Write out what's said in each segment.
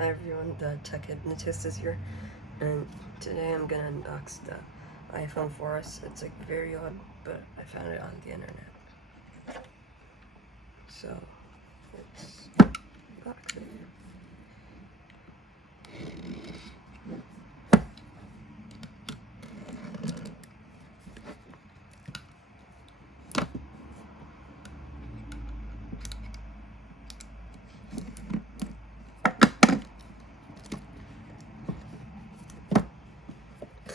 Hi everyone, the Tech Hypnotist is here, and today I'm gonna unbox the iPhone 4S. It's like very odd, but I found it on the internet. So, it's unboxing.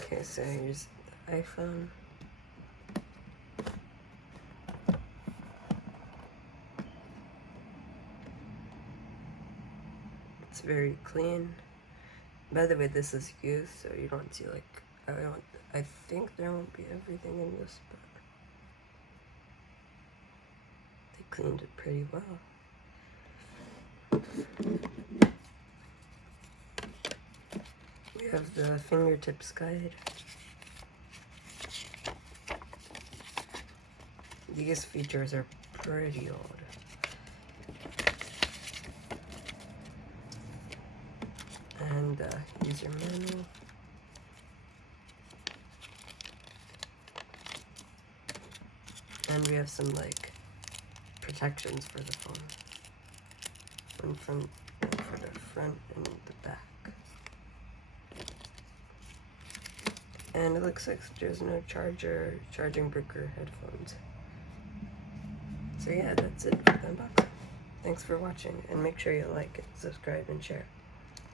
Okay, so here's the iPhone. It's very clean. By the way, this is used, so you don't see like, I think there won't be everything in this, but they cleaned it pretty well. We have the fingertips guide. These features are pretty old. And user manual. And we have some like protections for the phone. One for the front and the back. And it looks like there's no charging brick or headphones. So yeah, that's it for the unboxing. Thanks for watching, and make sure you like it, subscribe, and share.